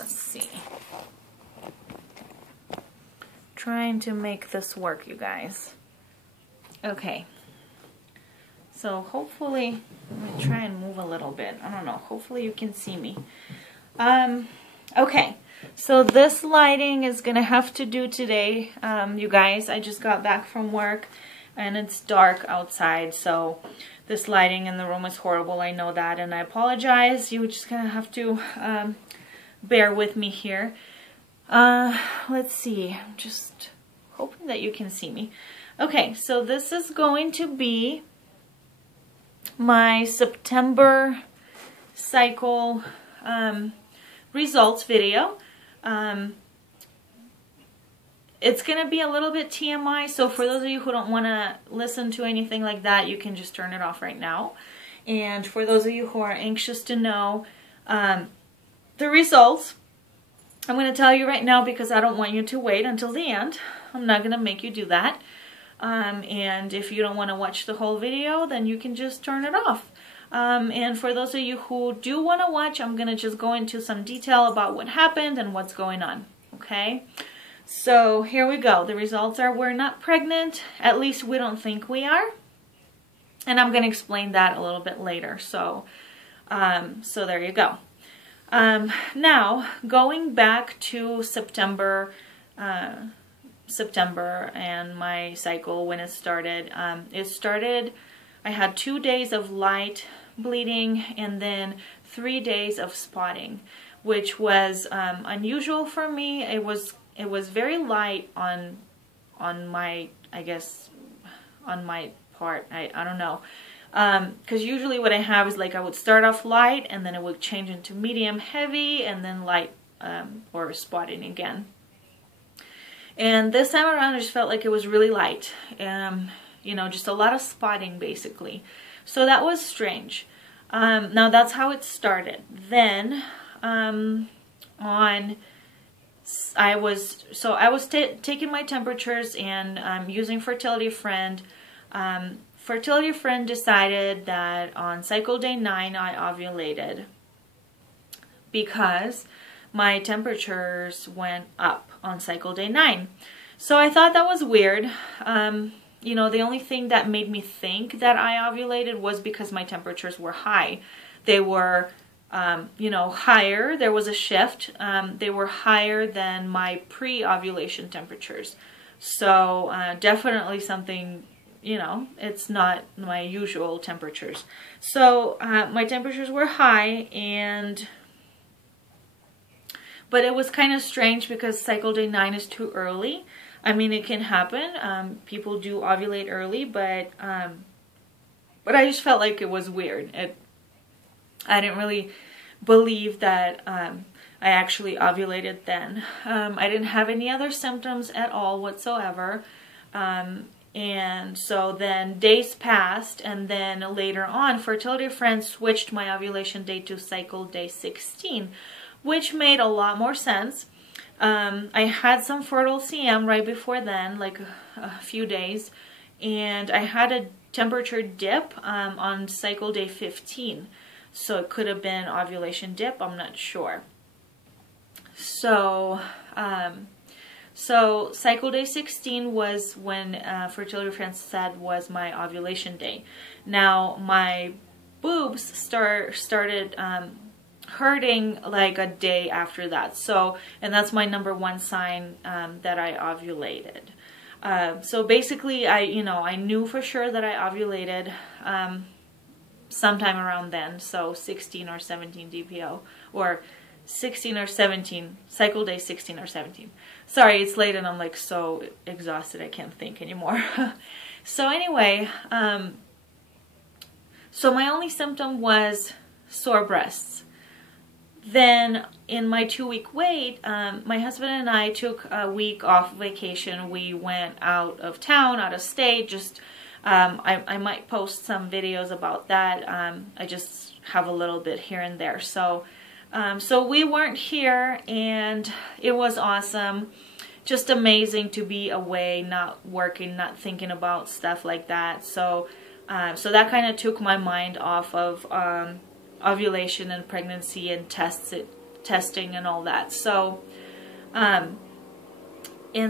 let's see. Trying to make this work, you guys. Okay. So hopefully, I'm gonna try and move a little bit. I don't know. Hopefully you can see me. Okay. So this lighting is gonna have to do today, you guys. I just got back from work and it's dark outside, so this lighting in the room is horrible. I know that, and I apologize. You're just gonna have to bear with me here. Let's see. I'm just hoping that you can see me. Okay, so this is going to be my September cycle results video. It's going to be a little bit TMI, so for those of you who don't want to listen to anything like that, you can just turn it off right now. And for those of you who are anxious to know the results, I'm going to tell you right now because I don't want you to wait until the end. I'm not going to make you do that. And if you don't want to watch the whole video, then you can just turn it off. And for those of you who do want to watch, I'm going to just go into some detail about what happened and what's going on. Okay? So here we go. The results are we're not pregnant. At least we don't think we are. And I'm going to explain that a little bit later. So there you go. Now, going back to September and my cycle when it started, I had 2 days of light bleeding and then 3 days of spotting, which was unusual for me. It was very light on my, I guess, on my part. I don't know. Because usually what I have is like I would start off light and then it would change into medium heavy and then light or spotting again. And this time around I just felt like it was really light. You know, just a lot of spotting basically. So that was strange. Now that's how it started. Then I was taking my temperatures and using Fertility Friend. Fertility Friend decided that on cycle day 9 I ovulated because my temperatures went up on cycle day 9. So I thought that was weird. You know, the only thing that made me think that I ovulated was because my temperatures were high. They were you know, higher. There was a shift. They were higher than my pre-ovulation temperatures. So definitely something, you know, it's not my usual temperatures. So my temperatures were high, but it was kind of strange because cycle day 9 is too early. I mean, it can happen. People do ovulate early, but I just felt like it was weird. I didn't really believe that I actually ovulated then. I didn't have any other symptoms at all whatsoever. And so then days passed, and then later on, Fertility Friend switched my ovulation date to cycle day 16, which made a lot more sense. I had some fertile CM right before then, like a few days, and I had a temperature dip on cycle day 15. So it could have been ovulation dip, I'm not sure. So, so cycle day 16 was when Fertility Friend said was my ovulation day. Now my boobs started hurting like a day after that. So, and that's my #1 sign that I ovulated. So basically, I knew for sure that I ovulated sometime around then. So 16 or 17 DPO, or 16 or 17, cycle day 16 or 17. Sorry, it's late and I'm like so exhausted I can't think anymore. So anyway, so my only symptom was sore breasts. Then in my 2-week wait, my husband and I took a week off vacation. We went out of town, out of state, just I might post some videos about that. I just have a little bit here and there. So so we weren't here, and it was awesome. Just amazing to be away, not working, not thinking about stuff like that. So so that kind of took my mind off of ovulation and pregnancy and tests testing and all that. So, and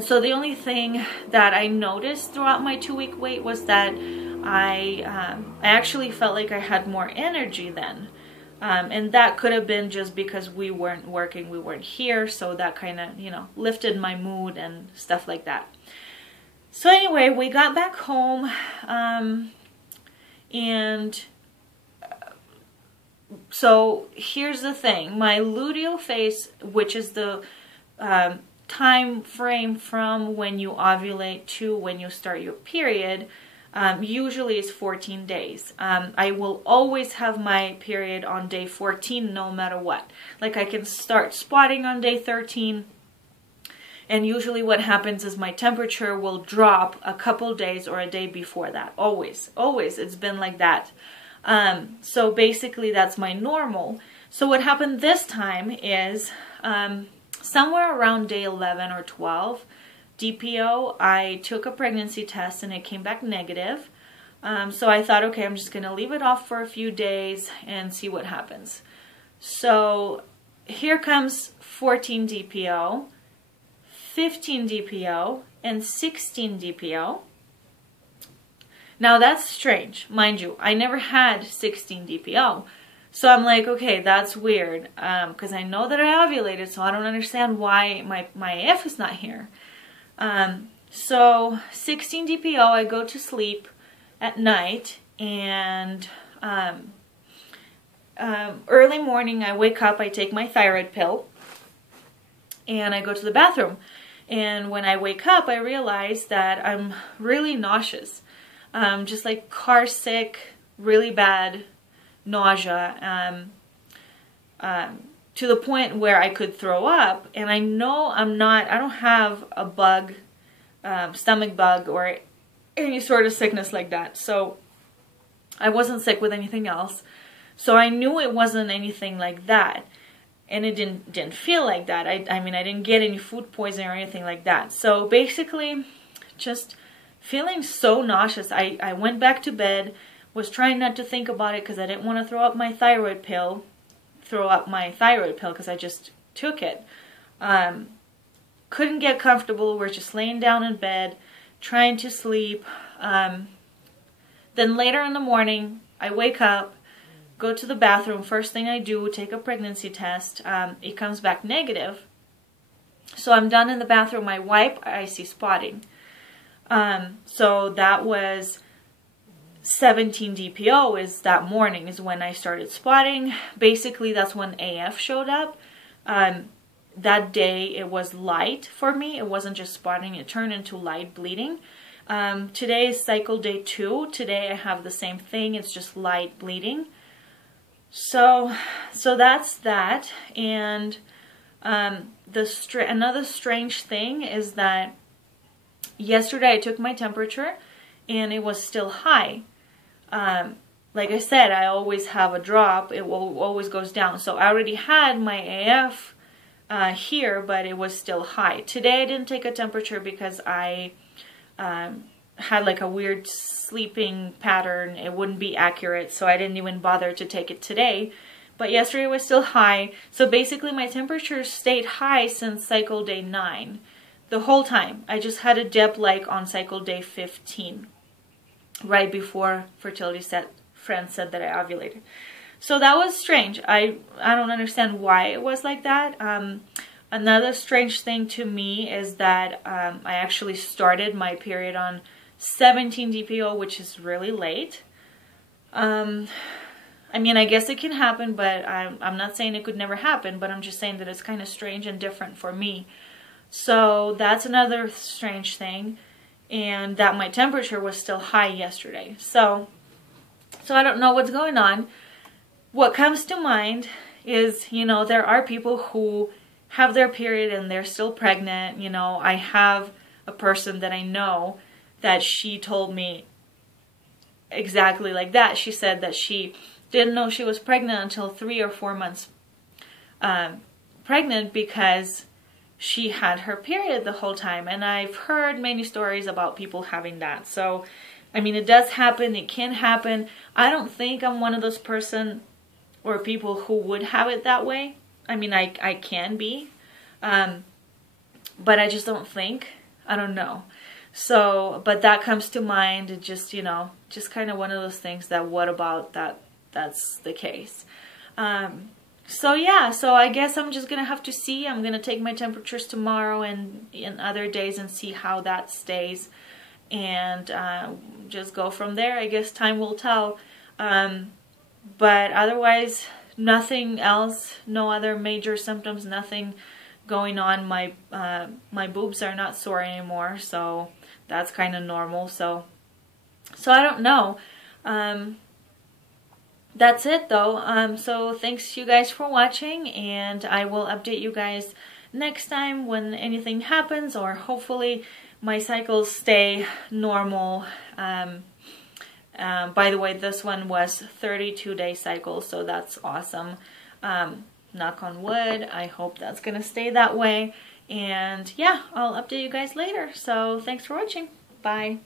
so the only thing that I noticed throughout my 2-week wait was that I actually felt like I had more energy then. And that could have been just because we weren't working, we weren't here, so that kind of, you know, lifted my mood and stuff like that. So anyway, we got back home, and so here's the thing. My luteal phase, which is the time frame from when you ovulate to when you start your period, usually is 14 days. I will always have my period on day 14 no matter what. Like I can start spotting on day 13, and usually what happens is my temperature will drop a couple days or a day before that. Always, it's been like that. So basically that's my normal. So what happened this time is somewhere around day 11 or 12, DPO, I took a pregnancy test and it came back negative. So I thought, okay, I'm just going to leave it off for a few days and see what happens. So here comes 14 DPO, 15 DPO, and 16 DPO. Now that's strange, mind you. I never had 16 DPO. So I'm like, okay, that's weird, because I know that I ovulated, so I don't understand why my AF is not here. So 16 DPO, I go to sleep at night, and early morning I wake up, I take my thyroid pill, and I go to the bathroom. And when I wake up, I realize that I'm really nauseous, just like car sick, really bad nausea, to the point where I could throw up. And I know I don't have a bug, stomach bug or any sort of sickness like that. So I wasn't sick with anything else. So I knew it wasn't anything like that. And it didn't feel like that. I mean, I didn't get any food poisoning or anything like that. So basically, just feeling so nauseous, I went back to bed, was trying not to think about it because I didn't want to throw up my thyroid pill, because I just took it. Couldn't get comfortable. We're just laying down in bed, trying to sleep. Then later in the morning, I wake up, go to the bathroom. First thing I do, take a pregnancy test. It comes back negative. So I'm done in the bathroom. I wipe. I see spotting. So that was 17 DPO is that morning is when I started spotting. Basically, that's when AF showed up. That day, it was light for me. It wasn't just spotting. It turned into light bleeding. Today is cycle day 2. Today I have the same thing. It's just light bleeding. So that's that. And another strange thing is that yesterday I took my temperature and it was still high. Like I said, I always have a drop. It always goes down. So I already had my AF here, but it was still high. Today I didn't take a temperature because I had like a weird sleeping pattern. It wouldn't be accurate, so I didn't even bother to take it today. But yesterday it was still high. So basically my temperature stayed high since cycle day 9. The whole time. I just had a dip like on cycle day 15. Right before fertility friend said that I ovulated. So that was strange. I don't understand why it was like that. Another strange thing to me is that I actually started my period on 17 DPO, which is really late. I mean, I guess it can happen, but I'm not saying it could never happen, but I'm just saying that it's kind of strange and different for me. So that's another strange thing, and that my temperature was still high yesterday. So I don't know what's going on. What comes to mind is, you know, there are people who have their period and they're still pregnant. You know, I have a person that I know that she told me exactly like that. She said that she didn't know she was pregnant until 3 or 4 months pregnant because she had her period the whole time. And I've heard many stories about people having that. So, I mean, it does happen. It can happen. I don't think I'm one of those person or people who would have it that way. I mean, I can be, but I just don't think. I don't know. So, but that comes to mind. It just, you know, just kind of one of those things that what about that's the case. So yeah, so I guess I'm just gonna have to see. I'm gonna take my temperatures tomorrow and in other days and see how that stays, and just go from there. I guess time will tell. But otherwise, nothing else, no other major symptoms, nothing going on. My my boobs are not sore anymore, so that's kind of normal. So I don't know. That's it though. So thanks you guys for watching, and I will update you guys next time when anything happens, or hopefully my cycles stay normal. By the way, this one was 32-day cycle, so that's awesome. Knock on wood. I hope that's gonna stay that way. And yeah, I'll update you guys later. So thanks for watching. Bye.